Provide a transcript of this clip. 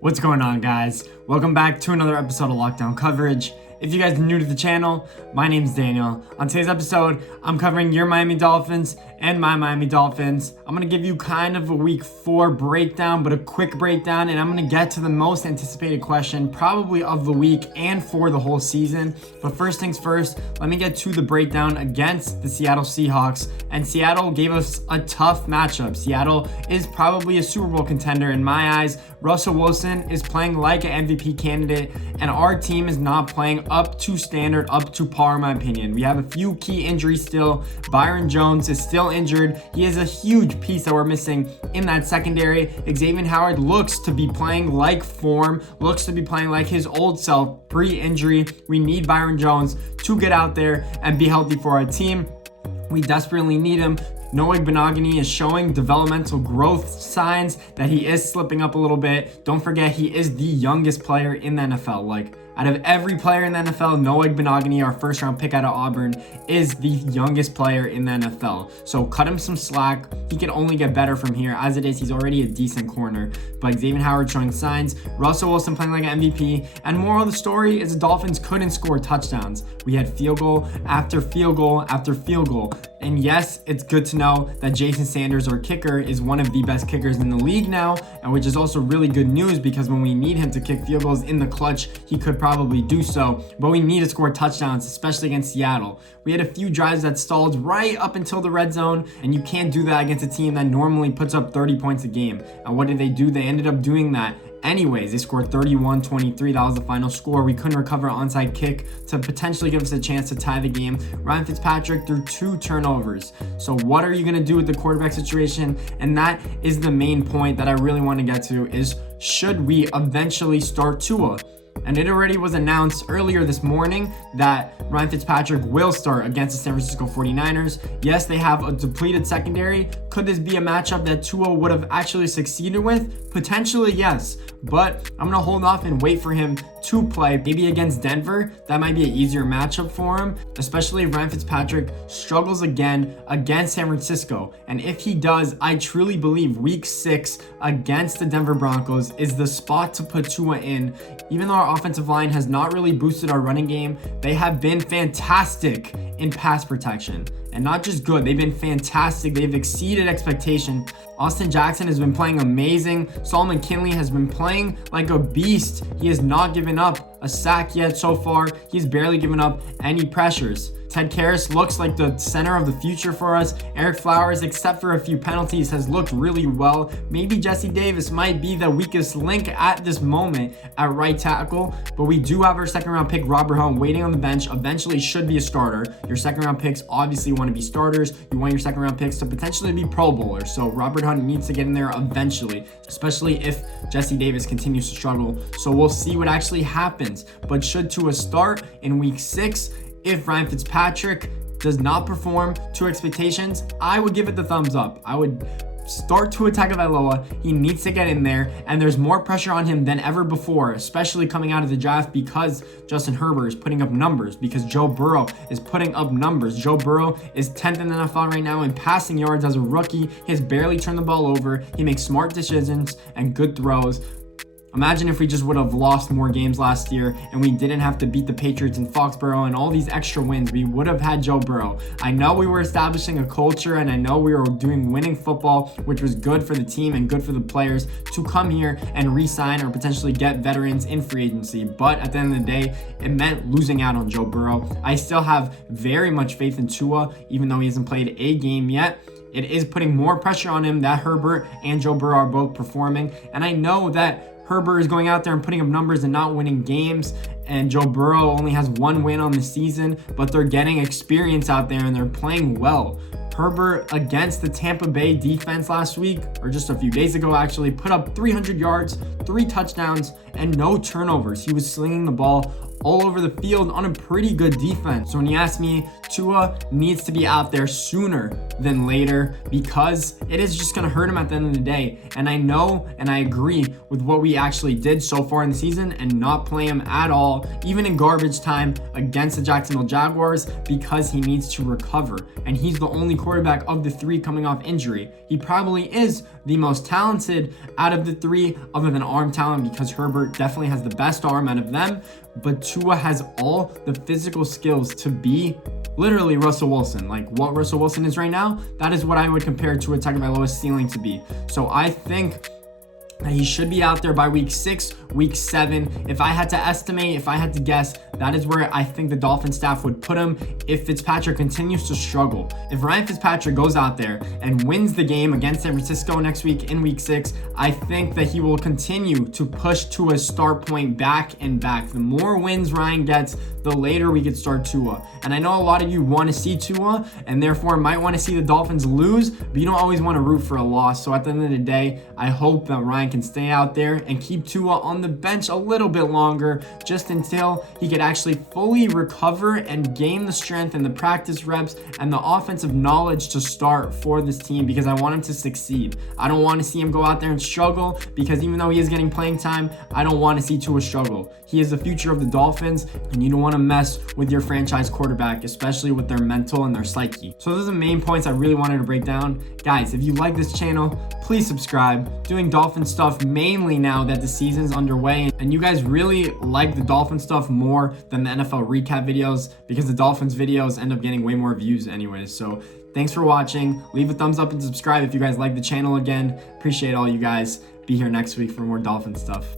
What's going on, guys? Welcome back to another episode of Lockdown Coverage. If you guys are new to the channel, my name's Daniel. On today's episode, I'm covering your Miami Dolphins and my Miami Dolphins. I'm going to give you kind of a week 4 breakdown, but a quick breakdown, and I'm going to get to the most anticipated question probably of the week and for the whole season. But first things first, let me get to the breakdown against the Seattle Seahawks. And Seattle gave us a tough matchup. Seattle is probably a Super Bowl contender in my eyes. Russell Wilson is playing like an MVP candidate, and our team is not playing up to standard, up to par, in my opinion. We have a few key injuries still. Byron Jones is still injured. He is a huge piece that we're missing in that secondary. Xavier Howard looks to be playing like form, looks to be playing like his old self pre-injury. We need Byron Jones to get out there and be healthy for our team. We desperately need him. Noah Benogany is showing developmental growth signs that he is slipping up a little bit. Don't forget, he is the youngest player in the NFL. Out of every player in the NFL, Noah Benogany, our first round pick out of Auburn, is the youngest player in the NFL. So cut him some slack. He can only get better from here. As it is, he's already a decent corner. But Xavier Howard showing signs. Russell Wilson playing like an MVP. And moral of the story is the Dolphins couldn't score touchdowns. We had field goal after field goal after field goal. And yes, it's good to know that Jason Sanders, our kicker, is one of the best kickers in the league now, and which is also really good news because when we need him to kick field goals in the clutch, he could probably do so. But we need to score touchdowns, especially against Seattle. We had a few drives that stalled right up until the red zone, and you can't do that against a team that normally puts up 30 points a game. And what did they do? They ended up doing that. Anyways, they scored 31-23. That was the final score. We couldn't recover an onside kick to potentially give us a chance to tie the game. Ryan Fitzpatrick threw 2 turnovers. So what are you going to do with the quarterback situation? And that is the main point that I really want to get to is, should we eventually start Tua? And it already was announced earlier this morning that Ryan Fitzpatrick will start against the San Francisco 49ers. Yes, they have a depleted secondary. Could this be a matchup that Tua would have actually succeeded with? Potentially, yes. But I'm going to hold off and wait for him to play. Maybe against Denver, that might be an easier matchup for him, especially if Ryan Fitzpatrick struggles again against San Francisco. And if he does, I truly believe week 6 against the Denver Broncos is the spot to put Tua in. Even though our offensive line has not really boosted our running game, they have been fantastic in pass protection. And not just good, they've been fantastic. They've exceeded expectation. Austin Jackson has been playing amazing. Solomon Kinley has been playing like a beast. He has not given up a sack yet so far. He's barely given up any pressures. Ted Karras looks like the center of the future for us. Eric Flores, except for a few penalties, has looked really well. Maybe Jesse Davis might be the weakest link at this moment at right tackle, but we do have our second round pick, Robert Hunt, waiting on the bench. Eventually should be a starter. Your second round picks obviously want to be starters. You want your second round picks to potentially be Pro Bowlers. So Robert Hunt needs to get in there eventually, especially if Jesse Davis continues to struggle. So we'll see what actually happens. But should Tua start in week 6? If Ryan Fitzpatrick does not perform to expectations, I would give it the thumbs up. I would start Tua Tagovailoa. He needs to get in there, and there's more pressure on him than ever before, especially coming out of the draft because Justin Herbert is putting up numbers, because Joe Burrow is putting up numbers. Joe Burrow is 10th in the NFL right now in passing yards as a rookie. He has barely turned the ball over. He makes smart decisions and good throws. Imagine if we just would have lost more games last year and we didn't have to beat the Patriots in Foxborough and all these extra wins. We would have had Joe Burrow. I know we were establishing a culture and I know we were doing winning football, which was good for the team and good for the players to come here and re-sign or potentially get veterans in free agency. But at the end of the day, it meant losing out on Joe Burrow. I still have very much faith in Tua, even though he hasn't played a game yet. It is putting more pressure on him that Herbert and Joe Burrow are both performing. And I know that Herbert is going out there and putting up numbers and not winning games, and Joe Burrow only has 1 win on the season, but they're getting experience out there and they're playing well. Herbert against the Tampa Bay defense last week, or just a few days ago actually, put up 300 yards, 3 touchdowns, and no turnovers. He was slinging the ball all over the field on a pretty good defense. So when you ask me, Tua needs to be out there sooner than later because it is just going to hurt him at the end of the day. And I know and I agree with what we actually did so far in the season and not play him at all, even in garbage time against the Jacksonville Jaguars, because he needs to recover. And he's the only quarterback of the three coming off injury. He probably is the most talented out of the three other than arm talent, because Herbert definitely has the best arm out of them. But Tua has all the physical skills to be literally Russell Wilson. Like what Russell Wilson is right now, that is what I would compare Tua Tagovailoa's ceiling to be. So I think that he should be out there by week 6, week 7. If I had to estimate, if I had to guess, that is where I think the Dolphin staff would put him if Fitzpatrick continues to struggle. If Ryan Fitzpatrick goes out there and wins the game against San Francisco next week in week 6, I think that he will continue to push to a start point back and back. The more wins Ryan gets, the later we could start Tua. And I know a lot of you want to see Tua and therefore might want to see the Dolphins lose, but you don't always want to root for a loss. So at the end of the day, I hope that Ryan can stay out there and keep Tua on the bench a little bit longer, just until he could actually fully recover and gain the strength and the practice reps and the offensive knowledge to start for this team, because I want him to succeed. I don't want to see him go out there and struggle, because even though he is getting playing time, I don't want to see Tua struggle. He is the future of the Dolphins, and you don't want to mess with your franchise quarterback, especially with their mental and their psyche. So those are the main points I really wanted to break down. Guys, if you like this channel, please subscribe. Doing Dolphin stuff mainly now that the season's underway, and you guys really like the Dolphin stuff more than the NFL recap videos, because the Dolphins videos end up getting way more views anyways. So thanks for watching. Leave a thumbs up and subscribe if you guys like the channel again. Appreciate all you guys. Be here next week for more Dolphin stuff.